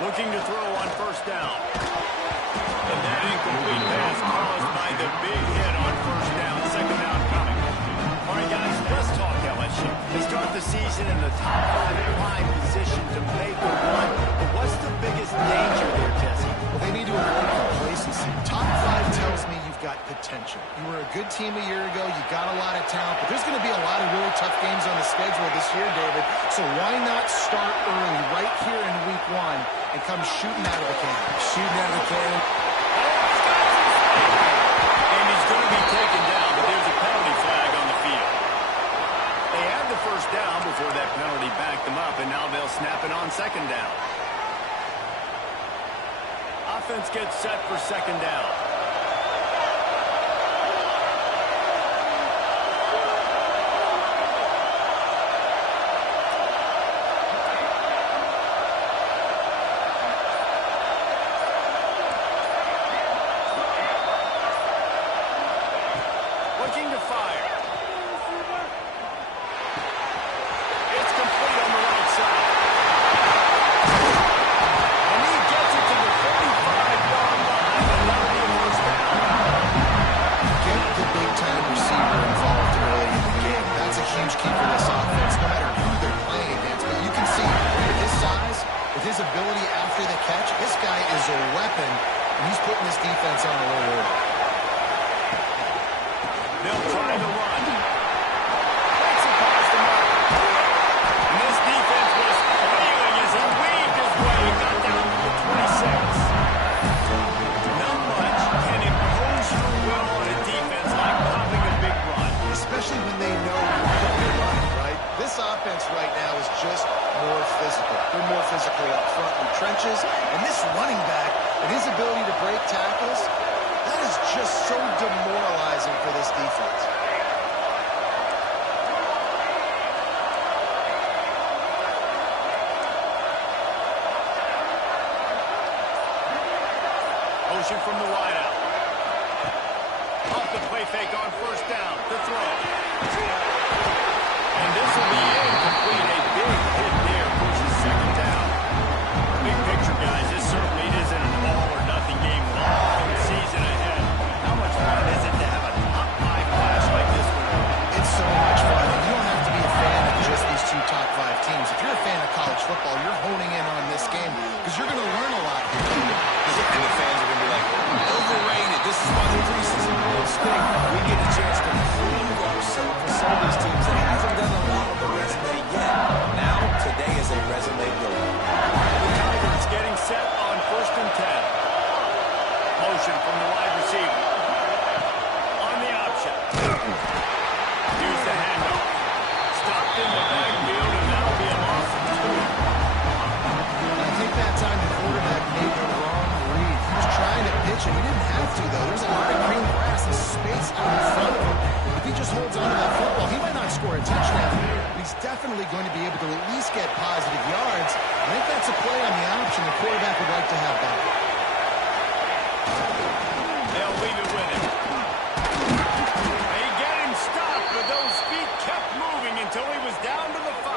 Looking to throw on first down. And that incomplete pass caused by the big hit on first down. Second down coming. All right, guys, let's talk LSU. They start the season in the top 5 prime position to make a run. But what's the biggest danger there, Jesse? Well, they need to avoid complacency. Top 5 tells me you've got potential. You were a good team a year ago. You got a lot of talent. But there's going to be a lot of really tough games on the schedule this year, David. So why not start early right here in week 1 and come shooting out of the cannon? Shooting out of the cannon. And he's going to be taken down, but there's a penalty flag on the field. They had the first down before that penalty backed them up, and now they'll snap it on second down. Offense gets set for second down. Looking to fire. It's complete on the right side. And he gets it to the 45-yard line, and that'll be a first down. Get the big-time receiver involved early in the game. That's a huge key for this offense, no matter who they're playing against. But you can see, with his size, with his ability after the catch, this guy is a weapon, and he's putting this defense on a little early. They'll try to run. Makes it past the mark. And this defense was flailing as he weaved his way. Got down to the 26. Not much can impose your will on a defense like popping a big run. Especially when they know what they're running, right? This offense right now is just more physical. They're more physical up front in the trenches. And this running back and his ability to break tackles, that is just so demoralizing for this defense. Motion from the wideout. Off the play fake on first down. The throw. And this will be incomplete. A big hit there pushes second down. Big picture, guys. This certainly isn't an all-or-nothing game. Long season ahead. How much fun is it to have a top 5 flash like this one? It's so much fun. And you don't have to be a fan of just these 2 top 5 teams. If you're a fan of college football, you're honing in on this game because you're going to learn a lot here. And the fans are going to be like, overrated. This is why the preseason rules stink. We get a chance to prove ourselves for some of these teams that hasn't done a lot on the resume yet. Now, today is a resume builder. The Tigers getting set on first and 10. Motion from the wide receiver. On the option. Here's the handoff. Stopped in the backfield, and that'll be a loss of 2. I think that time the quarterback made the wrong read. He was trying to pitch it. He didn't have to, though. There's a lot of green grass and space out in front of him. If he just holds on to that football, he might not score a touchdown. But he's definitely going to be able to at least get positive yards. I think that's a play on the option the quarterback would like to have back. They'll leave it with him. They get him stopped, but those feet kept moving until he was down to the 5.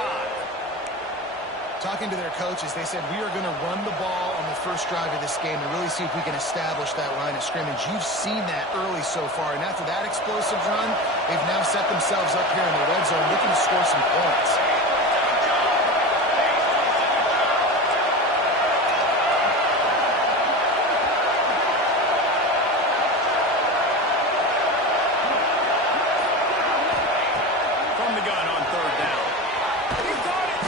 Talking to their coaches, they said, we are going to run the ball on the first drive of this game and really see if we can establish that line of scrimmage. You've seen that early so far, and after that explosive run, they've now set themselves up here in the red zone looking to score some points. From the gun on third down. He got it.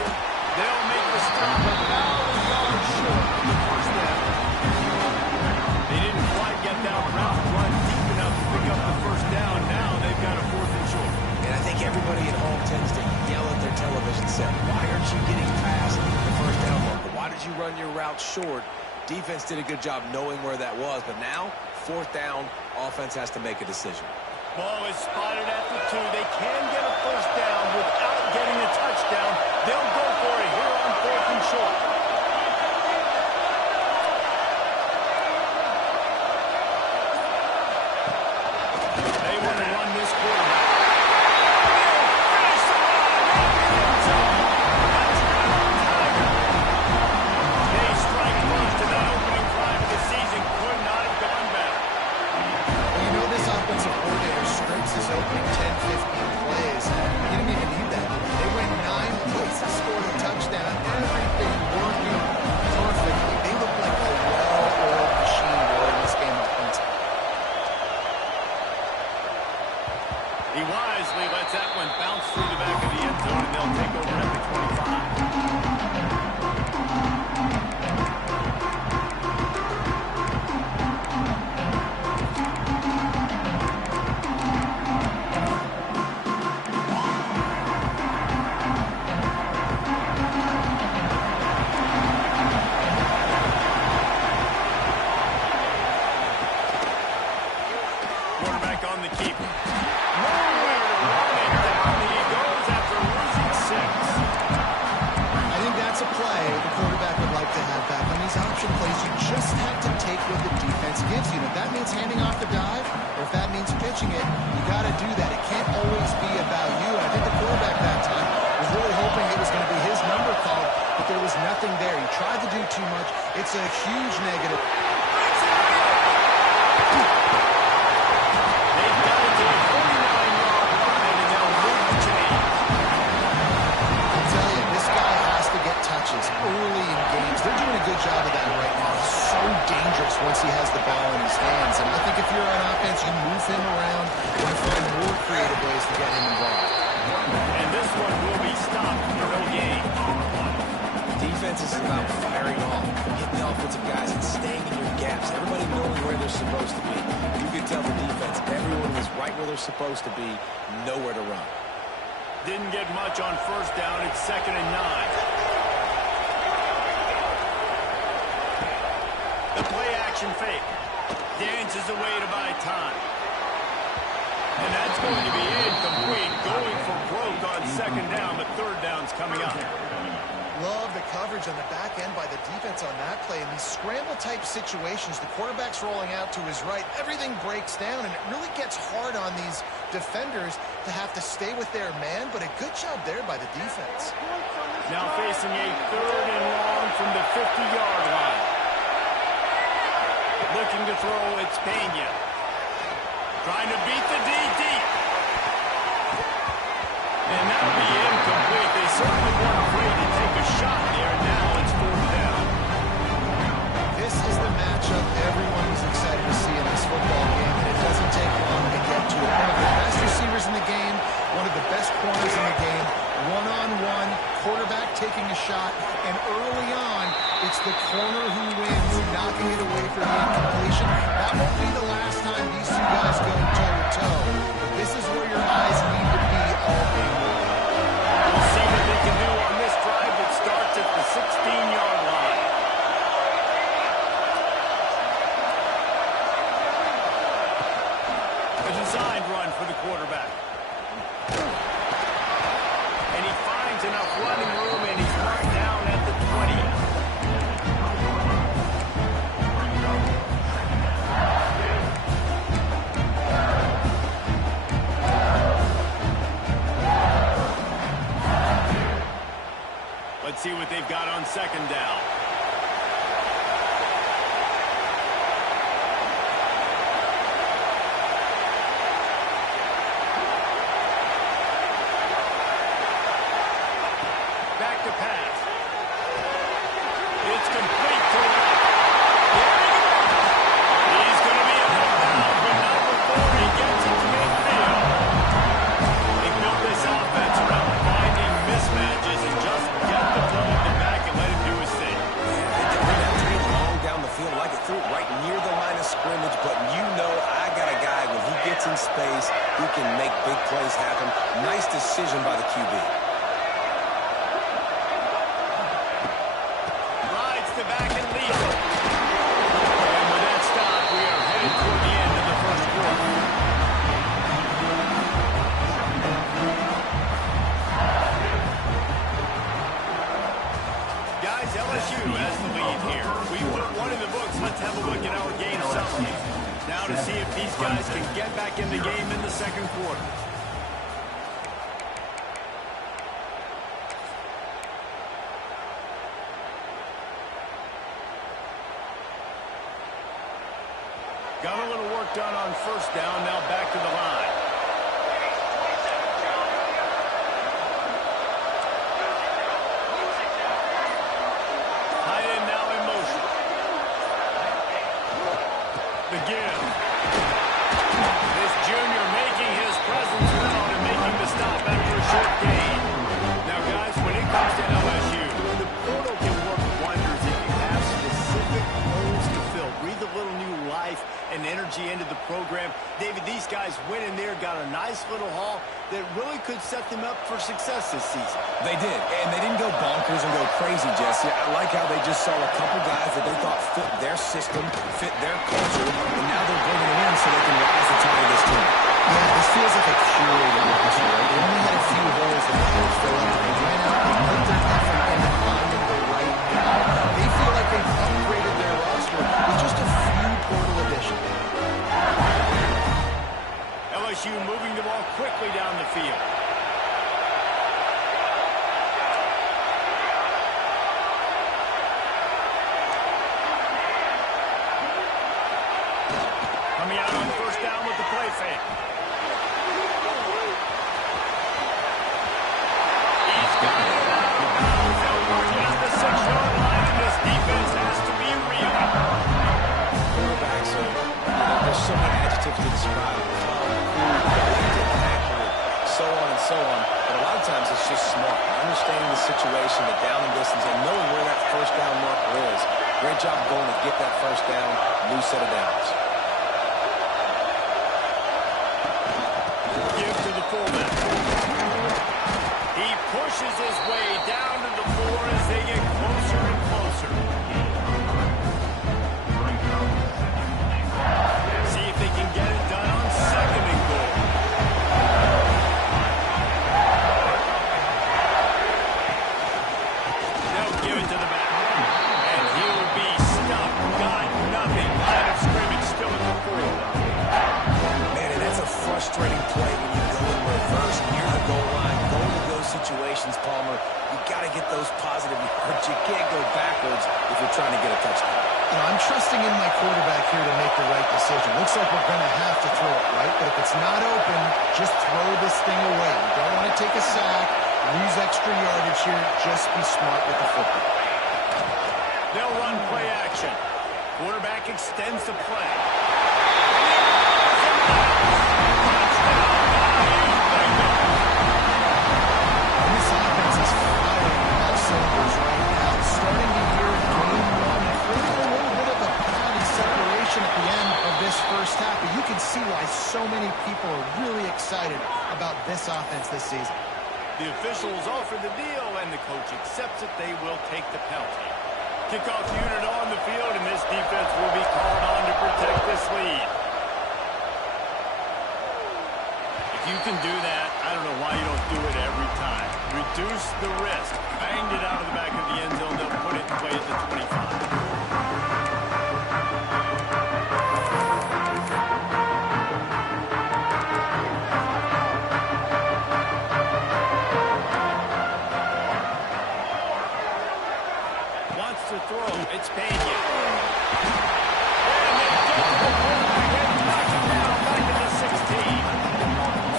They'll make the stop about a yard short of the first down. They didn't quite get that route run deep enough to pick up the first down. Now they've got a 4th and short. And I think everybody at home tends to yell at their television set, why aren't you getting past the first down marker? Why did you run your route short? Defense did a good job knowing where that was, but now, 4th down, offense has to make a decision. Ball is spotted at the 2. They can get a first down without getting a touchdown. They'll go for it here on 4th and short. They want to run this quarterback. They strike wisely lets that one bounce through the back of the end zone, and they'll take over at the 25. It's a huge negative. They've got it to the 49-yard line, and they'll move the chain. I'll tell you, this guy has to get touches early in games. They're doing a good job of that right now. He's so dangerous once he has the ball in his hands. And I think if you're on offense, you move him around and find more creative ways to get him involved. And this one will be stopped for no gain. Defense is about firing off, hitting the offensive guys and staying in your gaps. Everybody knowing where they're supposed to be. You can tell the defense, everyone is right where they're supposed to be, nowhere to run. Didn't get much on first down. It's 2nd and 9. The play action fake. Dances away to buy time. And that's going to be incomplete. Going for broke on 2nd down, but 3rd down's coming up. Love the coverage on the back end by the defense on that play. In these scramble-type situations, the quarterback's rolling out to his right. Everything breaks down, and it really gets hard on these defenders to have to stay with their man, but a good job there by the defense. Now facing a 3rd and long from the 50-yard line. Looking to throw, it's Pena. Trying to beat the DT. And that'll be incomplete. They certainly weren't afraid to take a shot there, and now it's 4th down. This is the matchup everyone was excited to see in this football game, and it doesn't take long to get to it. One of the best receivers in the game, one of the best corners in the game, one-on-one, quarterback taking a shot, and early on, it's the corner who wins, knocking it away for the incompletion. That won't be the last time these two guys go toe-to-toe, but this is where your eyes need to be all game. We'll see what they can do on this drive that starts at the 16-yard line. A designed run for the quarterback. And he finds enough running room, and he's marked down at the 20. Let's see what they've got on 2nd down. Back to pass. It's complete to the left. He's going to be able to bound, but not before he gets it to midfield. They built this offense around finding mismatches and just get the ball in the back and let him do his thing. They can bring that train long down the field, like it threw it right near the line of scrimmage, but you know I got a guy, when he gets in space, he can make big plays happen. Nice decision by the QB. Rides the back and leads it. And with that stop, we are headed toward the end of the 1st quarter. Guys, LSU has the lead here. We put one in the books. Let's have a look at our game summary. Now to see if these guys can get back in the game in the 2nd quarter. Got a little work done on 1st down. Now back to the line. Tight end now in motion. The give. This junior making his presence known and and energy into the program. David, these guys went in there, got a nice little haul that really could set them up for success this season. They did, and they didn't go bonkers and go crazy, Jesse. I like how they just saw a couple guys that they thought fit their system, fit their culture, and now they're bringing them in so they can rise the tide of this team. Yeah, this feels like a curated offense, right? They only had a few holes that they could fill up. They went out and put their effort into finding the right guy. They feel like they've upgraded their roster with just a few portal additions. LSU moving the ball quickly down the field. Coming out on first down with the play fake. He's got it. They'll mark it at the 6-yard line, and this defense has to be real. Quarterbacks there's so many adjectives to describe. Calm, cool, collected, accurate, so on and so on. But a lot of times it's just smart. Understanding the situation, the down and distance, and knowing where that first down marker is. Great job going to get that first down, new set of downs. Give to the fullback. He pushes his way down to the floor as they get closer and closer. See if they can get it done on second and goal. They'll give it to the back. And he'll be stopped. Got nothing. Line of scrimmage still at the 4. Man, and that's a frustrating play when you go in reverse near the goal line. Goal-to-go situations, Palmer. You got to get those positive yards. You can't go backwards if you're trying to get a touchdown. You know, I'm trusting in my quarterback here to make the right decision. Looks like we're going to have to throw it, right? But if it's not open, just throw this thing away. You don't want to take a sack, lose extra yardage here. Just be smart with the football. They'll run play action. Quarterback extends the play. And this offense is firing all cylinders right now. Starting the year in game one, creating a little bit of a patty separation at the end of this first half. But you can see why so many people are really excited about this offense this season. The officials offer the deal, and the coach accepts it. They will take the penalty. Kickoff unit on the field, and this defense will be called on to protect this lead. If you can do that, I don't know why you don't do it every time. Reduce the risk. Banged it out of the back of the end zone. They'll put it in play at the 25. To throw. It's Pena. And they get to the quarterback and knock him down back at the 16.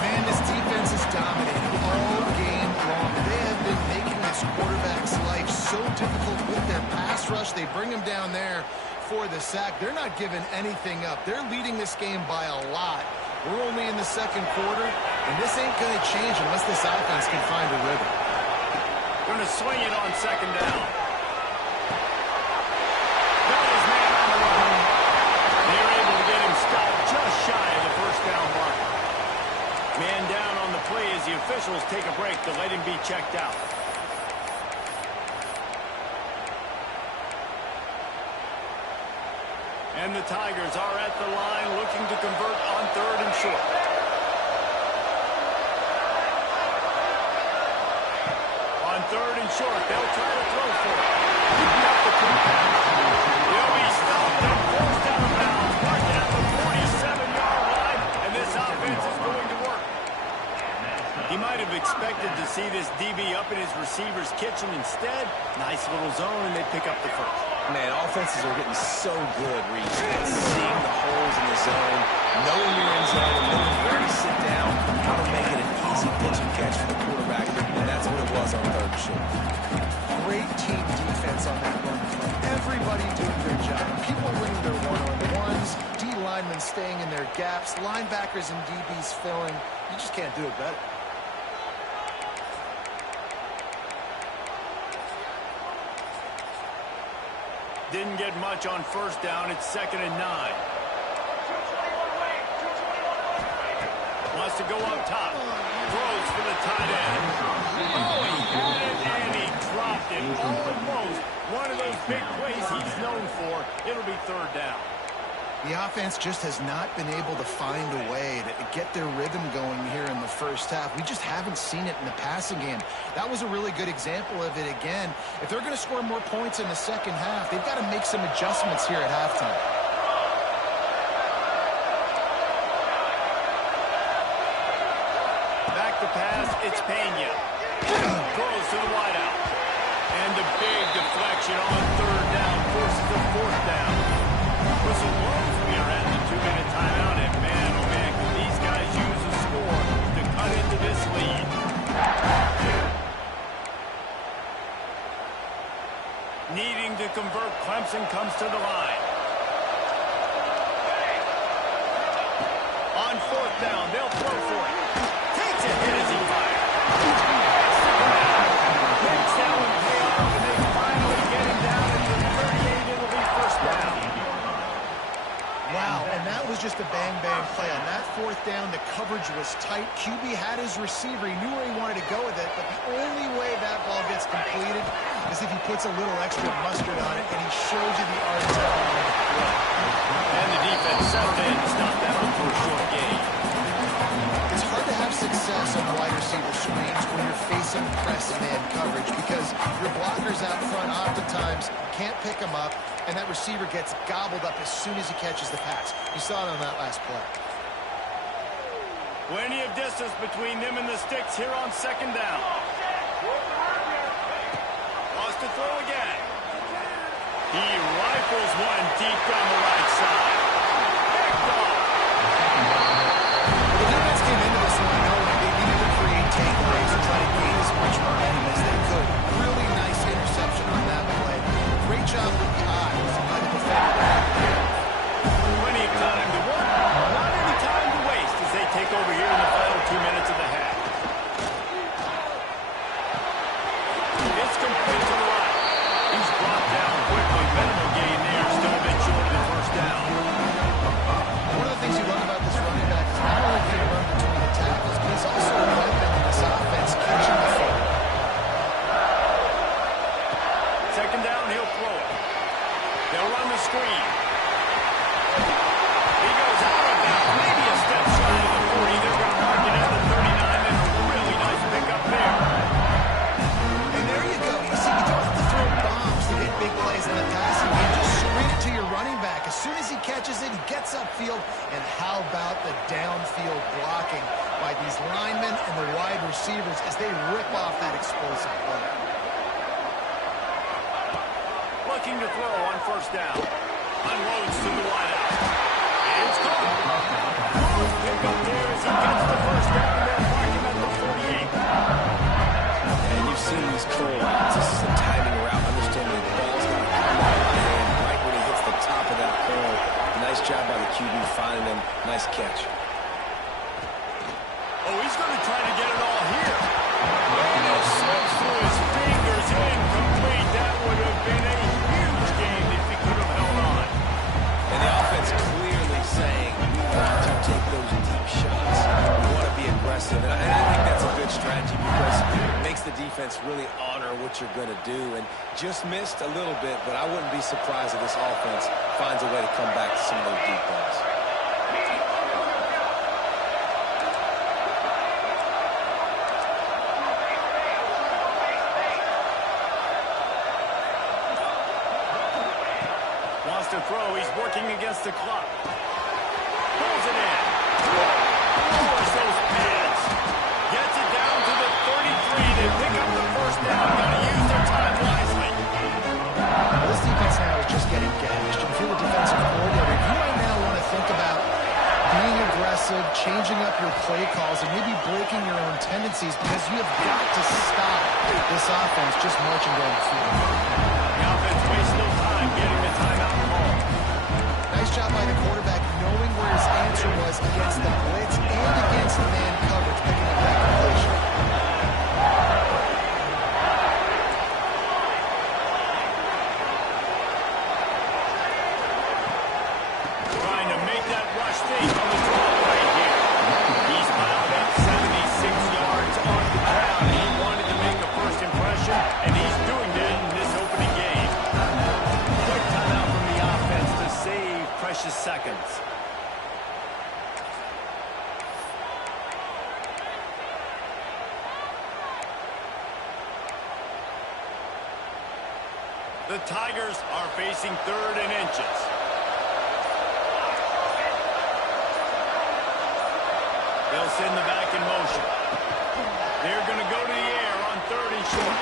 Man, this defense is dominating all game long. They have been making this quarterback's life so difficult with their pass rush. They bring him down there for the sack. They're not giving anything up. They're leading this game by a lot. We're only in the second quarter, and this ain't going to change unless this offense can find a rhythm. Going to swing it on second down. Man down on the play as the officials take a break to let him be checked out. And the Tigers are at the line looking to convert on third and short. On third and short, they'll try to throw for it. Got the two-pass. He'll be stopped and forced out of bounds. Marking at the 47-yard line, and this offense is going to work. He might have expected to see this DB up in his receiver's kitchen. Instead, nice little zone, and they pick up the first. Man, offenses are getting so good, Reese, at seeing the holes in the zone, knowing you're in zone, and knowing where to sit down, how to make it an easy pitch and catch for the quarterback, and that's what it was on third and short. Great team defense on that run play. Everybody doing their job. People winning their one-on-ones, D linemen staying in their gaps, linebackers and DBs filling. You just can't do it better. Didn't get much on first down. It's 2nd and 9. to go up top. Throws for the tight end. Oh, he had it, and he dropped it. Almost one of those big plays he's known for. It'll be third down. The offense just has not been able to find a way to get their rhythm going here in the first half. We just haven't seen it in the passing game. That was a really good example of it again. If they're going to score more points in the second half, they've got to make some adjustments here at halftime. Back to pass, it's Pena. Throws to the wideout. And a big deflection on third down forces a fourth down. Whistle blows. We are at the 2-minute timeout, and man, oh man, can these guys use a score to cut into this lead. Needing to convert, Clemson comes to the line. On fourth down, they'll throw for it. Takes a hit as he fires. Picks that one pay off, and they finally get him down at the 38. It'll be first down. Wow, and that was just a bang-bang play. On that fourth down, the coverage was tight. QB had his receiver. He knew where he wanted to go with it, but the only way that ball gets completed is if he puts a little extra mustard on it, and he shows you the art of it. And the defense settled in to stop that one for a short gain. It's hard to have success on wide receiver screens when you're facing press man coverage because your blockers out front oftentimes can't pick them up, and that receiver gets gobbled up as soon as he catches the pass. You saw it on that last play. Plenty of distance between them and the sticks here on second down. Wants to throw again. He rifles one deep down the right side. Picked off. The defense came into this one knowing they needed to create takeaways and try to gain as much momentum as they could. Really nice interception on that play. Great job with the eyes by the defender. Plenty of time to work. Not any time to waste as they take over here in the final 2 minutes of the half. It's complete to the right. He's brought down quickly. Minimal gain there. Still a bit short of the first down. One of the things you love about this running back is not only can he run between the tackles, but he's also a weapon in this offense catching the football. Second down, he'll throw it. They'll run the screen. He goes out of bounds. Maybe a step shy of the 40. They're going to mark it at the 39. And a really nice pickup there. And there you go. You see, you don't have to throw bombs to get big plays in the passing game. Just screen it to your running back. As soon as he catches it, he gets upfield. And how about the downfield blocking by these linemen and the wide receivers as they rip off that explosive play. Looking to throw on first down. Unloads to the wideout. And it's caught. Good pick up there as he gets the first down. They're marking at the 48. And you've seen these curl routes. This is a timing route. Understanding the ball's going to come out of the hand right when he hits the top of that curl. Nice job by the QB finding him. Nice catch. Oh, he's going to try to get it all here. And it slips through his fingers. Incomplete. That would have been a huge game if he could have held on. And the offense clearly saying, we want to take those deep shots. We want to be aggressive. And I think that's a good strategy because it makes the defense really honor what you're going to do. And just missed a little bit, but I wouldn't be surprised if this offense finds a way to come back to some of those deep balls. Wants to throw. He's working against the clock. Pulls it in. Lowers those pads. Gets it down to the 33. They pick up the first down. Got to use their time wisely. Well, this defense now is just getting gashed. If you're the defensive coordinator, you might now want to think about being aggressive, changing up your play calls, and maybe breaking your own tendencies because you have got to stop this offense just marching down the field. The offense wastes no time getting the timeout call. Nice job by the quarterback knowing where his answer was against the blitz and against the man coverage, picking up that completion. Trying to make that rush fake on the draw right here. He's piled The Tigers are facing 3rd and inches. They'll send the back in motion. They're going to go to the air on 3rd and short.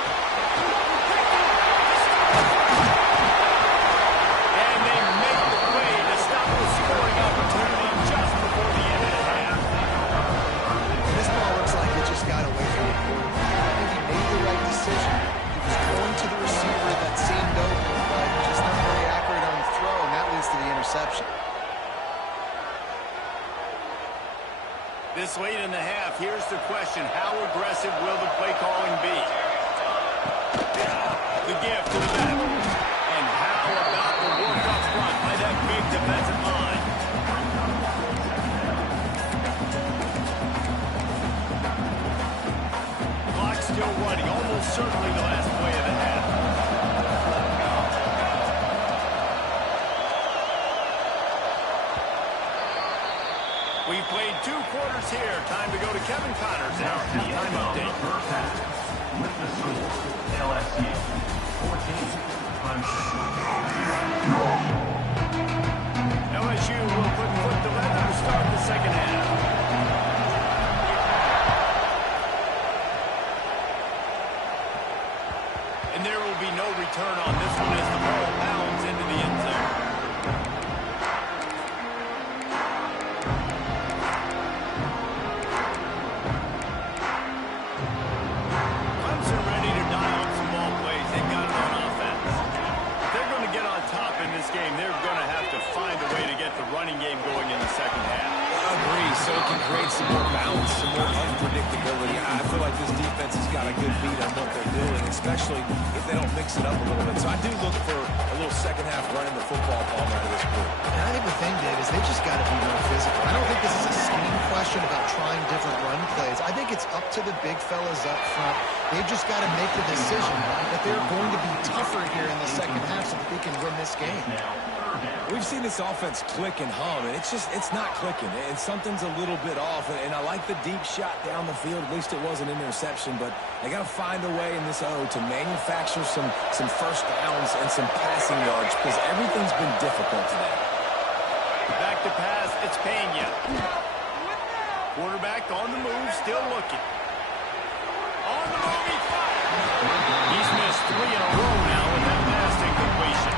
And they make the play to stop the scoring opportunity just before the end of the half. This ball looks like it just got away from the quarterback. I think he made the right decision. He was going to the receiver that seemed open, but just not very accurate on the throw, and that leads to the interception. This late in the half, here's the question. How aggressive will the play calling be? The gift to the back. And how about the work up front by that big defensive line? Clock still running. Almost certainly the last play of the half. We've played 2 quarters here. Time to go to Kevin Connors in our halftime update. First half with the score, LSU 14, Clemson. LSU will put foot to leather to start the second half. And there will be no return on this one as the ball bounds into the end zone. Running game going in the second half. I agree, so it can create some more balance, some more unpredictability. I feel like this defense has got a good beat on what they're doing, especially if they don't mix it up a little bit. So I do look for a little second half running the football ball out of this group. And I think the thing, Dave, is they just got to be more physical. I don't think this is a scheme question about trying different run plays. I think it's up to the big fellas up front. They've just got to make the decision that they're going to be tougher here in the second half so that they can win this game. We've seen this offense click and hum, and it's not clicking. And something's a little bit off. And I like the deep shot down the field. At least it was an interception. But they got to find a way in this to manufacture some first downs and some passing yards because everything's been difficult today. Back to pass. It's Pena. Quarterback on the move, still looking. On the move, he fired. He's missed 3 in a row now with that last incompletion.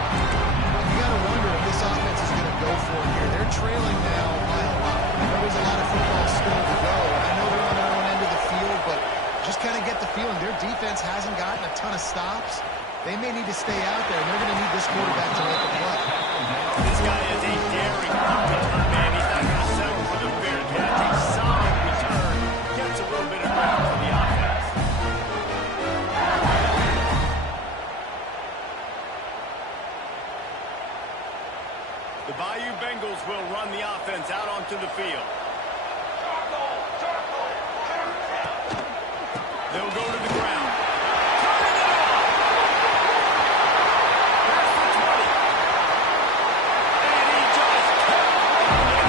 You got to wonder if this offense is going to go for it here. They're trailing now by a lot. I know there's a lot of football still to go. I know they're on their own end of the field, but just kind of get the feeling their defense hasn't gotten a ton of stops. They may need to stay out there, and they're going to need this quarterback to make a play. This guy is a daring return man. He's not going to settle for the fair catch. A solid return. Gets a little bit of ground for the offense. The Bayou Bengals will run the offense out onto the field. They'll go to the ground. Turning it off. There's the 20. And he just kept running.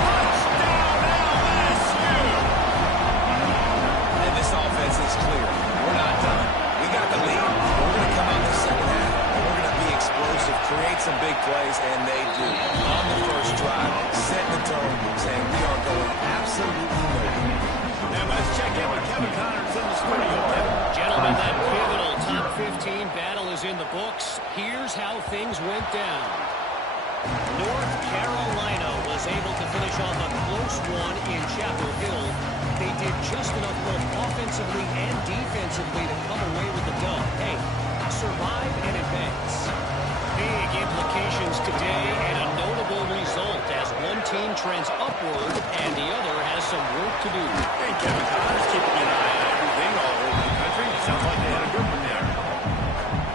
Touchdown LSU. And this offense is clear. We're not done. We got the lead. We're going to come out the second half. Explosive, create some big plays, and they do. On the first drive, set the tone, saying we are going absolutely nowhere. And let's check in with Kevin Connors in the studio. Kevin. Gentlemen, that pivotal top 15 battle is in the books. Here's how things went down. North Carolina was able to finish off a close one in Chapel Hill. They did just enough both offensively and defensively to come away with the dub. Hey, survive and advance. Big implications today and a notable result as one team trends upward and the other has some work to do. Hey, Kevin Connors keeping an eye on everything all over the country. Sounds like they had a good one there.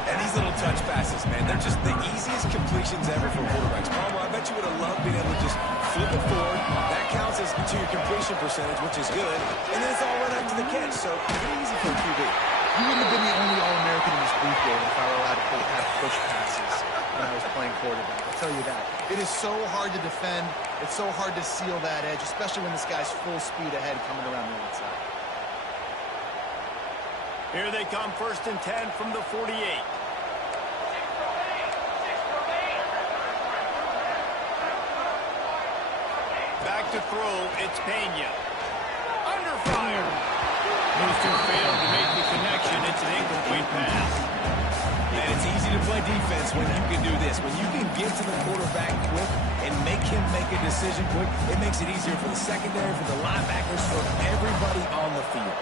And these little touch passes, man, they're just the easiest completions ever for quarterbacks. Palmer, I bet you would have loved being able to just flip it forward. That counts as to your completion percentage, which is good. And then it's all right after the catch, so pretty easy for a QB. You wouldn't have been the only All-American in this booth game if I were allowed to have push passes when I was playing quarterback. I'll tell you that. It is so hard to defend. It's so hard to seal that edge, especially when this guy's full speed ahead coming around the outside. Here they come, 1st and 10 from the 48. Back to throw, it's Pena. Under fire. Houston failed to make the connection. It's an incomplete pass. And it's easy to play defense when you can do this. When you can get to the quarterback quick and make him make a decision quick, it makes it easier for the secondary, for the linebackers, for everybody on the field.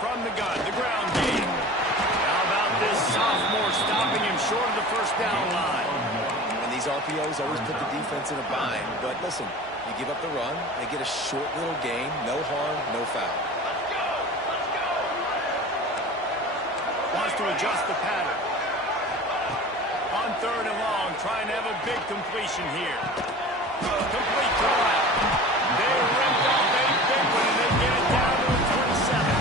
From the gun, the ground game. How about this sophomore stopping him short of the 1st down line? And these RPOs always put the defense in a bind. But listen, you give up the run, they get a short little gain, no harm, no foul. Wants to adjust the pattern. On 3rd and long, trying to have a big completion here. Complete to the left. They ripped off a big one, and they get it down to the 27.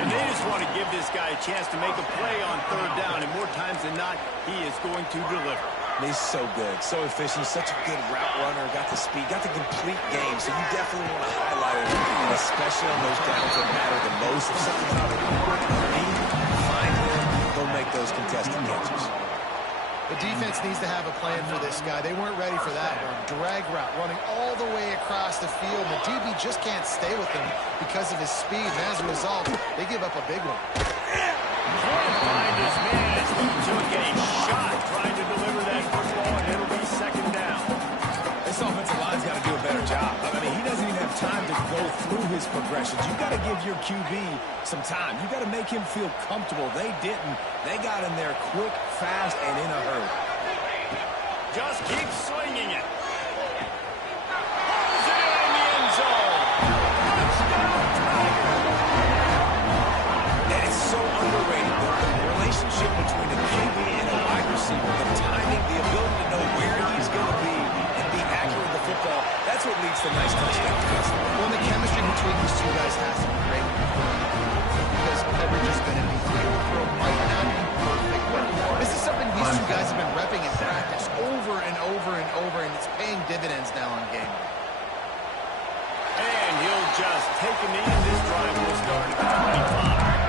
And they just want to give this guy a chance to make a play on 3rd down, and more times than not, he is going to deliver. He's so good, so efficient, such a good route runner, got the speed, got the complete game, so you definitely want to highlight it, and especially on those downs that matter the most. If something's out of find him, go make those contested catches. The defense needs to have a plan for this guy. They weren't ready for that one. Drag route, running all the way across the field. The DB just can't stay with him because of his speed, and as a result, they give up a big one. Trying to find his man as he took a shot trying to deliver that football, and it'll be 2nd down. This offensive line's got to do a better job. I mean, he doesn't even have time to go through his progressions. You've got to give your QB some time. You've got to make him feel comfortable. They didn't. They got in there quick, fast, and in a hurry. Just keep swinging it. Pulls it in the end zone. Touchdown, Tiger. And it's so underrated. The relationship between a QB and a wide receiver, the timing, the ability to know where he's going to be and be accurate with the football, that's what leads to nice touchdowns. Well, the chemistry between these two guys has to be great because coverage is going to be clear. Throw might not be perfect, but this is something these two guys have been repping in practice over and over and over, and it's paying dividends now on game day. And he'll just take a knee, and this drive will start at the 25.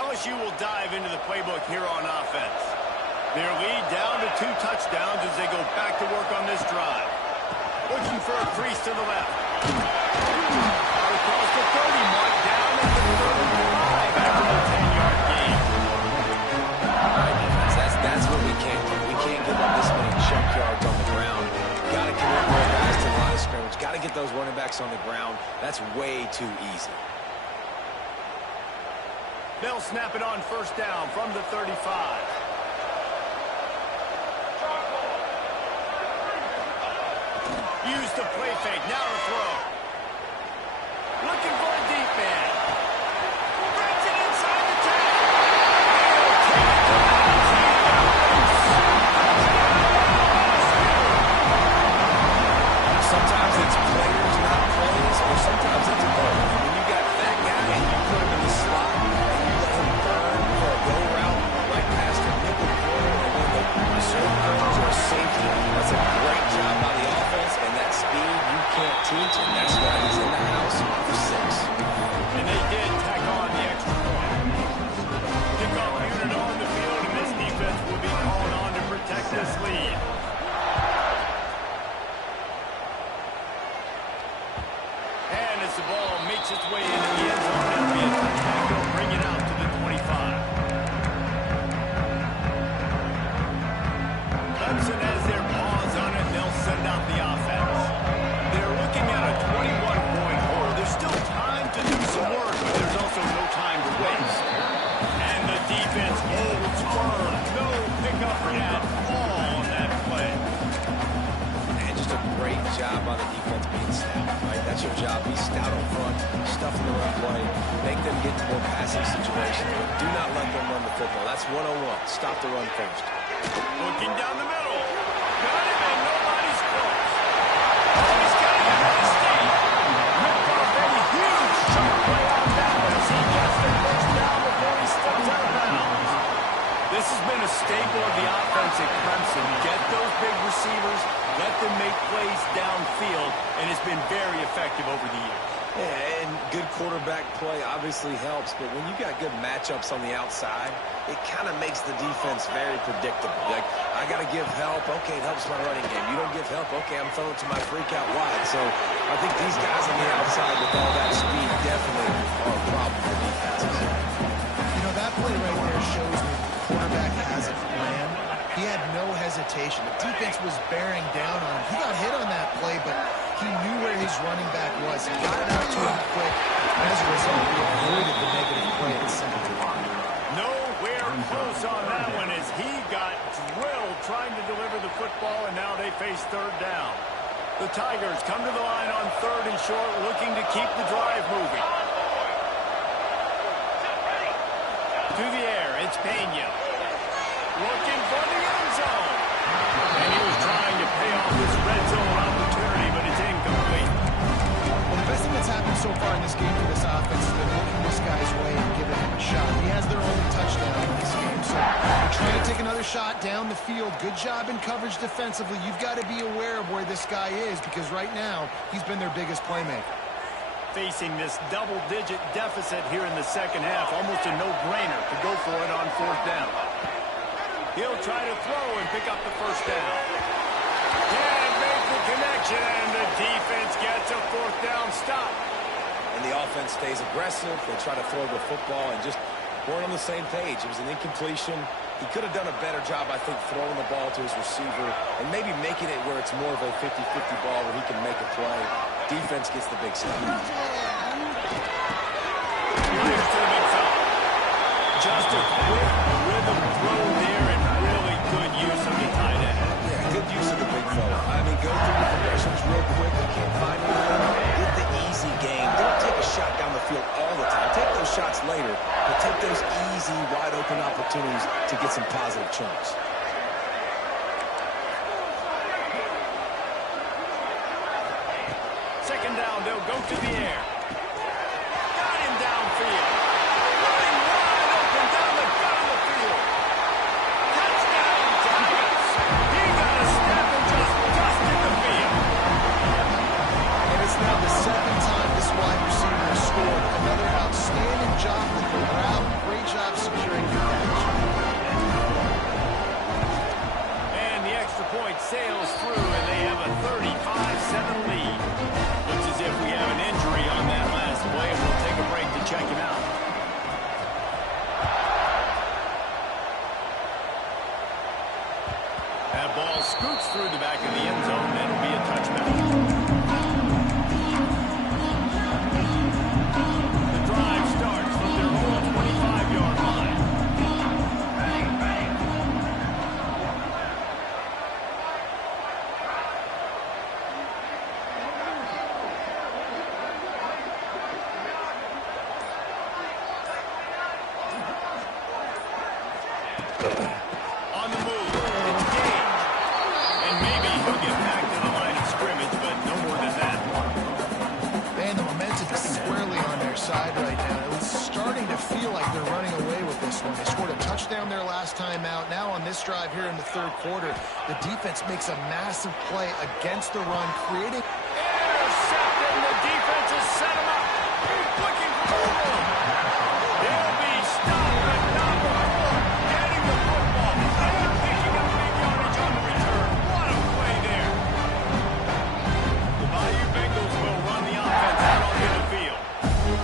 LSU will dive into the playbook here on offense. Their lead down to 2 touchdowns as they go back to work on this drive. Looking for a crease to the left. Across the 30 mark, down at the 35 after the 10-yard gain. All right, defense, that's what we can't do. We can't give up this many chunk yards on the ground. Got to commit more guys to the line of scrimmage. Got to get those running backs on the ground. That's way too easy. They'll snap it on 1st down from the 35. Use the play fake, now to throw. Looking for a deep man. Brings it inside the 10. Sometimes it's players, not plays, or sometimes it's both. When you got that guy and you put him in the slot and you let him burn for a go route right past the nickel corner and then the reserve coverage or safety, that's a great job by the offense, and that speed you can't teach, and that's why he's in the house for 6. And they did tack on the extra point. Kickoff unit on the field, and this defense will be calling on to protect this lead. And as the ball makes its way into the end zone, it'll be a touchback. They'll bring it out to the 25. Clemson has their paws on it. They'll send out the offense. They're looking at a 21-point hold. There's still time to do some work, but there's also no time to waste. And the defense holds firm. No pickup at all on that play. And just a great job on the defense being stout, right? That's your job. Be stout up front, stuff in the run play, make them get to more passing situations, but do not let them run the football. That's 101. Stop the run first. Looking down the middle. Got him, and nobody's close. Oh, he's got him in the state. Ripped off a huge shot play on that one. staple of the offense at Clemson. Get those big receivers, let them make plays downfield, and it's been very effective over the years. Yeah, and good quarterback play obviously helps, but when you got good matchups on the outside, it kind of makes the defense very predictable. Like, I got to give help. Okay, it helps my running game. You don't give help. Okay, I'm throwing to my freak out wide. So I think these guys on the outside with all that speed definitely are a problem for defenses. You know, that play right there shows me the quarterback has a plan. He had no hesitation. The defense was bearing down on him. He got hit on that play, but he knew where his running back was. He got it out to him quick. And as a result, he avoided the negative play at the center. Nowhere close on that one as he got drilled trying to deliver the football, and now they face third down. The Tigers come to the line on third and short, looking to keep the drive moving. To the air, it's Pena. Looking for the end zone. And he was trying to pay off this red zone opportunity, but it's incomplete. Well, the best thing that's happened so far in this game for this offense has been looking this guy's way and giving him a shot. He has their only touchdown in this game, so they're trying to take another shot down the field. Good job in coverage defensively. You've got to be aware of where this guy is because right now he's been their biggest playmaker. Facing this double-digit deficit here in the second half, almost a no-brainer to go for it on fourth down. He'll try to throw and pick up the first down. Can't make the connection, and the defense gets a fourth down stop. And the offense stays aggressive. They try to throw the football and just weren't on the same page. It was an incompletion. He could have done a better job, I think, throwing the ball to his receiver and maybe making it where it's more of a 50-50 ball where he can make a play. Defense gets the big stop. Just a quick rhythm throw there and really good use of the tight end. Yeah, good use of the big fella. I mean, go through the progressions real quick. You can't find anything. Get the easy game. Don't take a shot down the field all the time. Take those shots later, but take those easy, wide-open opportunities to get some positive chunks. Second down, they'll go to the air. Got him downfield. Running wide open down the gut of the field. Touchdown, Tigers. He got a step and just dusted the field. And it's now the second time this wide receiver has scored. Another outstanding job with the route. Great job securing the catch. And the extra point sails through, and they have a 35-7 lead. Looks as if we have an injury on that last play, and we'll take a break to check him out. That ball scoots through the back of the end zone. That'll be a touchback. The drive starts from their own 25-yard line. On the move, it's Gage. And maybe he'll get back to the line of scrimmage, but no more than that. Man, the momentum is squarely on their side right now. It was starting to feel like they're running away with this one. They scored a touchdown their last time out. Now on this drive here in the third quarter, the defense makes a massive play against the run, creating... Intercepted, and the defense has set him up. Looking for the room. He'll be stopped, but not before getting the football and picking up big yardage on the return. What a play there. The Bayou Bengals will run the offense out onto the field.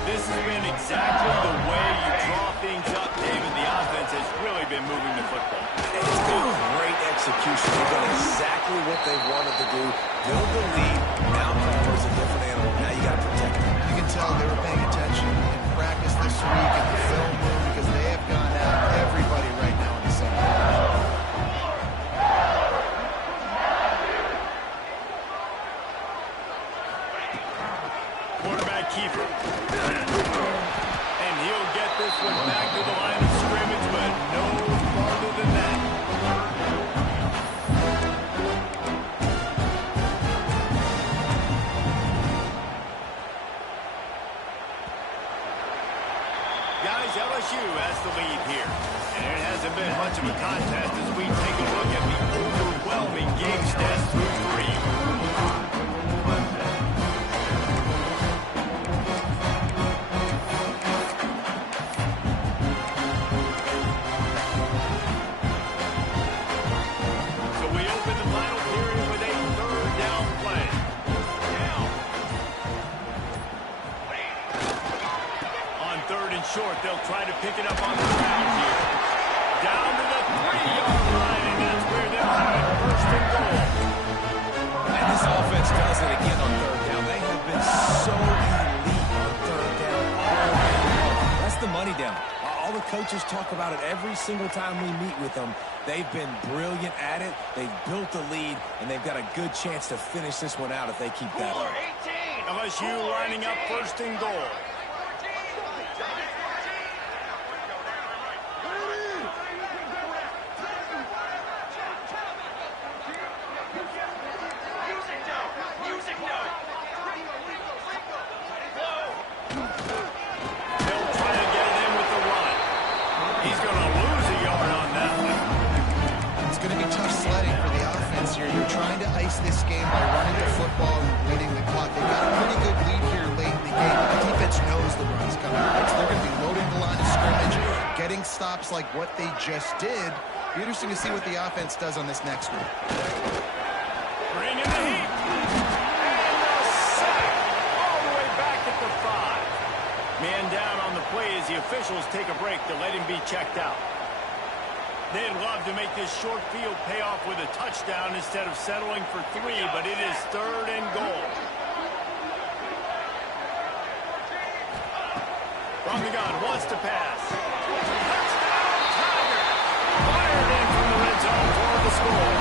This has been exactly the way you draw things up, David. The offense has really been moving the football. It's been great execution. They've done exactly what they wanted to do. Build the lead. Now Palmer's a different animal. Now you got to protect him. You can tell they were paying attention in practice this week in the film room because they have gone out everybody right now in the second half. Quarterback keeper. And he'll get this one back to the line of scrimmage, but no farther than that. Guys, LSU has the lead here. And it hasn't been much of a contest as we take a look at the overwhelming game stats through 3. So we open the final period with a third down play. On third and short, they'll try to pick it up on the ground here. Down to the 3-yard line, and that's where they'll have it, first and goal. And this offense does it again on third down. They have been so elite on third down all day long. That's the money down. All the coaches talk about it every single time we meet with them. They've been brilliant at it. They've built the lead, and they've got a good chance to finish this one out if they keep that up. LSU lining up first and goal. They'll try to get it in with the run. He's going to lose a yard on that one. It's going to be tough sledding for the offense here. They're trying to ice this game by running the football and winning the clock. They've got a pretty good lead here late in the game, but the defense knows the run's coming. So they're going to be loading the line of scrimmage, getting stops like what they just did. Be interesting to see what the offense does on this next one. Bring in the heat. And the sack. All the way back at the 5. Man down on the play as the officials take a break to let him be checked out. They'd love to make this short field pay off with a touchdown instead of settling for 3, but it is third and goal. From the gun, wants to pass. Touchdown, Tiger! Fired in from the red zone for the score.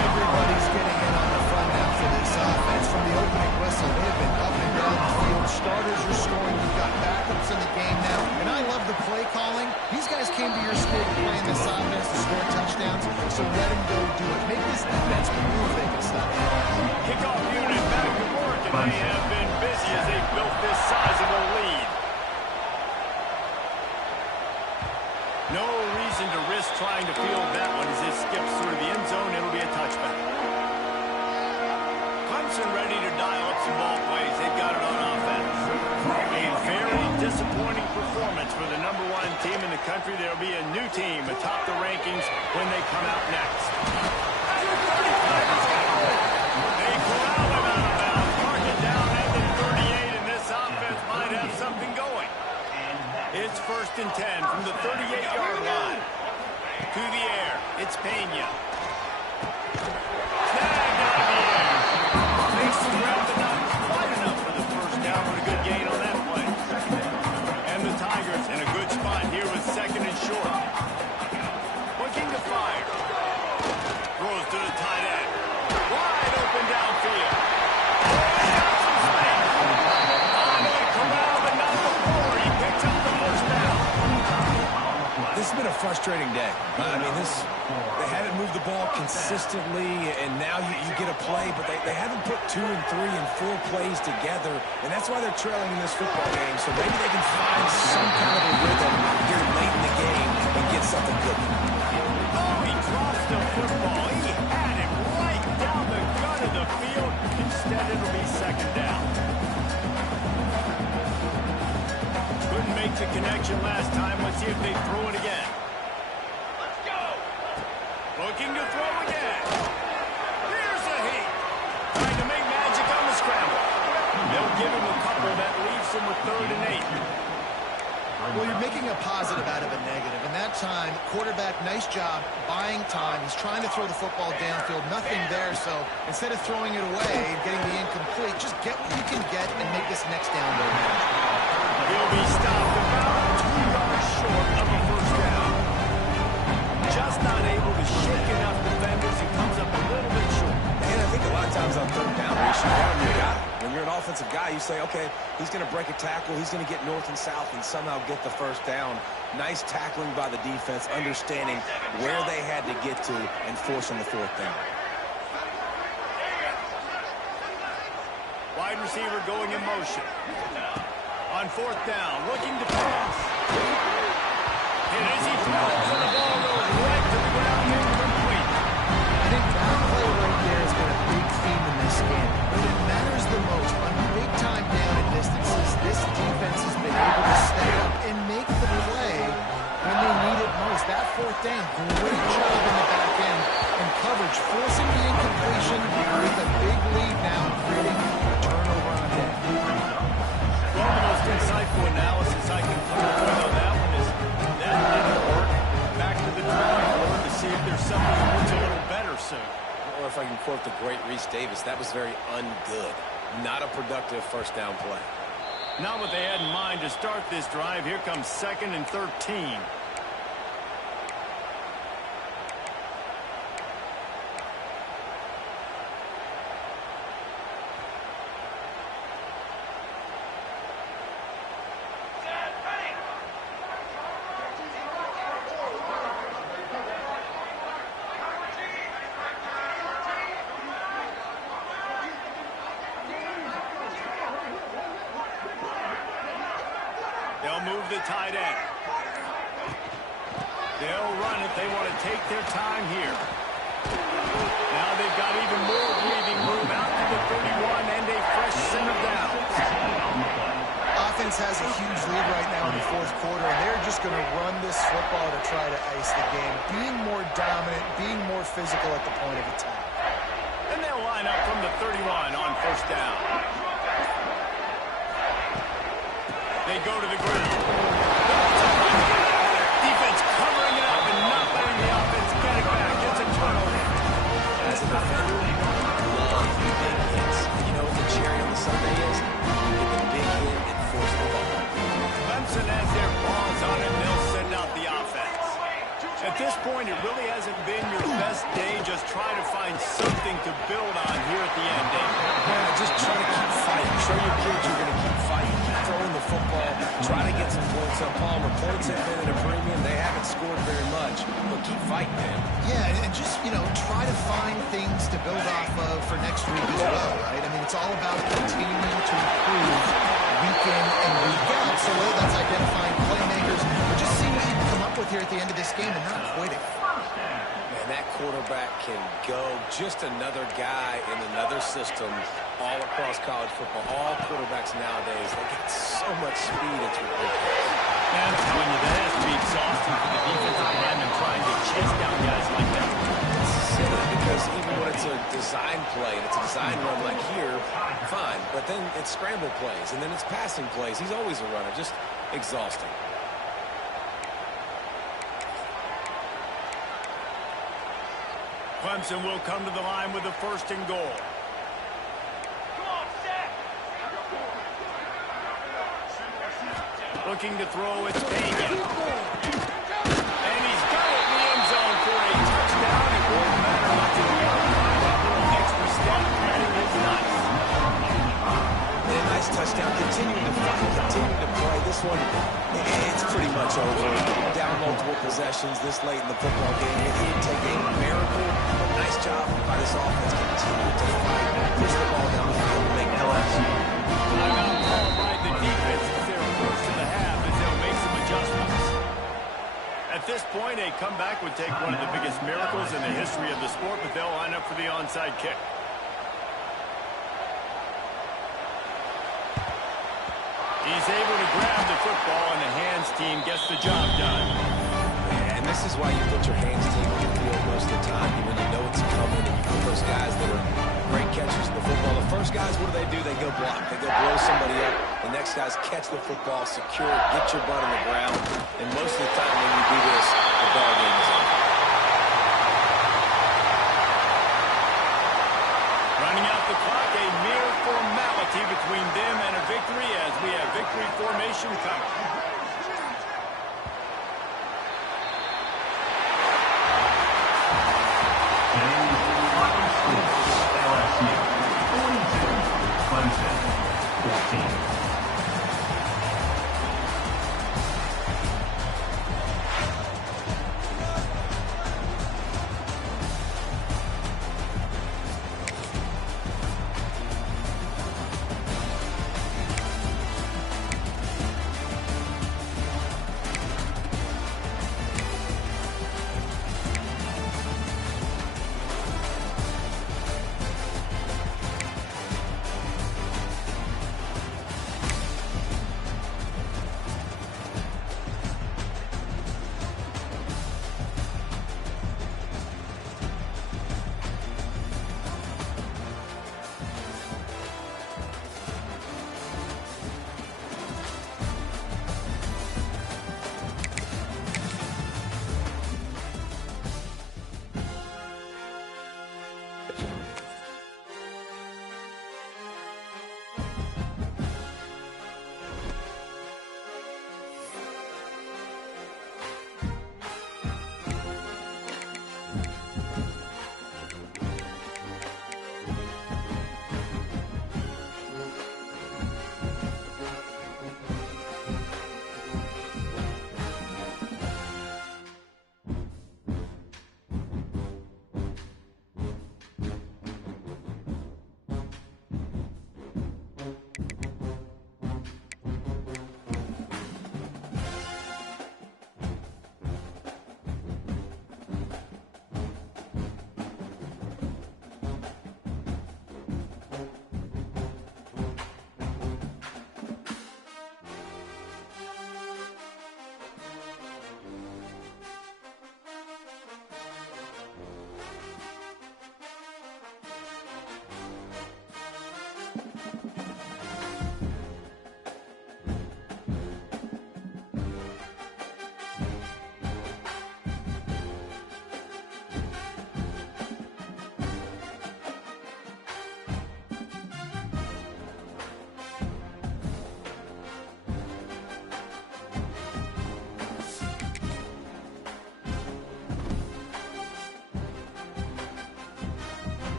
Everybody's getting in on the front end for this offense. From the opening whistle, they have been up and down the field. Starters are scoring. We've got backups in the game now. And I love the play calling. These guys came to your school to play in this offense to score touchdowns, so let them go do it. Make this defense prove they can stop it. Kickoff unit back to work, and they have been busy as they've built this sizable lead. No reason to risk trying to field that one as it skips through the end zone. It'll be a touchback. Clemson ready to dial up some ball plays. They've got it on offense. A very disappointing performance for the #1 team in the country. There'll be a new team atop the rankings when they come out next. They corral him out of bounds. Mark it down at the 38, and this offense might have something going. It's first and 10 from the 38-yard line. To the air. It's Pena. Snagged out of the air. Makes the grab, but not quite enough for the first down, but a good gain on that play. And the Tigers in a good spot here with second and short. Looking to fire. Throws to the tight end. Wide open downfield. This has been a frustrating day. I mean, they haven't moved the ball consistently, and now you get a play, but they haven't put 2 and 3 and 4 plays together, and that's why they're trailing in this football game. So maybe they can find some kind of a rhythm here late in the game and get something cooking. Oh, he drops the football. He had it right down the gut of the field. Instead, it'll be second down. Couldn't make the connection last time. Let's see if they throw it again. Let's go. Looking to throw again. Here's a heat. Trying to make magic on the scramble. They'll give him a couple that leaves him with 3rd and 8. Well, you're making a positive out of a negative. And that time, quarterback, nice job buying time. He's trying to throw the football downfield. Nothing there. So instead of throwing it away and getting the incomplete, just get what you can get and make this next down go. He'll be stopped about 2 yards short of a first down. Just not able to shake enough defenders. He comes up a little bit short. And I think a lot of times on third down, you shoot down your guy. When you're an offensive guy, you say, okay, he's going to break a tackle. He's going to get north and south and somehow get the first down. Nice tackling by the defense, understanding where they had to get to and forcing the 4th down. Wide receiver going in motion. On 4th down, looking to pass. And as he throws, and the ball goes right to the ground, incomplete. I think that play right there has been a big theme in this game. But it matters the most on big-time down and distances. This defense has been able to step up and make the play when they need it most. That fourth down, great job in the back end and coverage, forcing the incompletion with a big lead now, creating a turnover on them. Well, the most insightful analysis I can come up with on that one is that didn't work. Back to the drawing board to see if there's something that works a little better soon. Or if I can quote the great Reese Davis, that was very ungood. Not a productive first down play. Not what they had in mind to start this drive. Here comes 2nd and 13. They'll move the tight end. They'll run it. They want to take their time here. Now they've got even more breathing room out to the 31 and a fresh set of downs. Offense has a huge lead right now in the fourth quarter, and they're just going to run this football to try to ice the game, being more dominant, being more physical at the point of attack. And they'll line up from the 31 on first down. They go to the ground. Defense covering it up and not letting the offense get it back. It's a turnover. As a defender, love big hits. You know what the cherry on the sundae is? Get the big hit and force the ball. Clemson has their paws on it, and they'll send out the offense. At this point, it really hasn't been your best day. Just try to find something to build on here at the end, Dave. Yeah, just try to keep fighting. Show your kids you're going to keep fighting. Keep throwing the football. Try to get some points up. Palmer, points have been at a premium. They haven't scored very much, but keep fighting, man. Yeah, and just, try to find things to build off of for next week as well, right? I mean, it's all about continuing to improve week in and week out. So whether that's identifying playmakers or just seeing what you can come up with here at the end of this game and not quitting. Man, that quarterback can go. Just another guy in another system all across college football. All quarterbacks nowadays, they get so much speed, it's ridiculous. Man, I'm telling you, that has to be exhausting for the defensive lineman trying to chase down guys like that. It's silly because even when it's a design play and it's a design run like here, fine. But then it's scramble plays and then it's passing plays. He's always a runner. Just exhausting. Clemson will come to the line with the 1st and goal. Looking to throw, it's Payne. And he's got it in the end zone for a touchdown. It won't matter much of the outcome. That little extra step, and it is nice. And a nice touchdown. Continuing to fight, continuing to play. This one, it's pretty much over. Down multiple possessions this late in the football game. It didn't take a miracle, but nice job by this offense. Continue to fight, push the ball down the field, make LSU. Timeout called by the defense. It's their first of the half as they'll make some adjustments. At this point, a comeback would take one of the biggest miracles in the history of the sport, but they'll line up for the onside kick. He's able to grab the football, and the hands team gets the job done. And this is why you put your hands team on the field most of the time when you know it's coming. And you put those guys that are great catchers of the football. The first guys, what do? They go block. They go blow somebody up. The next guys catch the football, secure it, get your butt on the ground. And most of the time when you do this, the ball game is over. Running out the clock, a mere formality between them and a victory as we have victory formation coming. LSU 42, Clemson 14.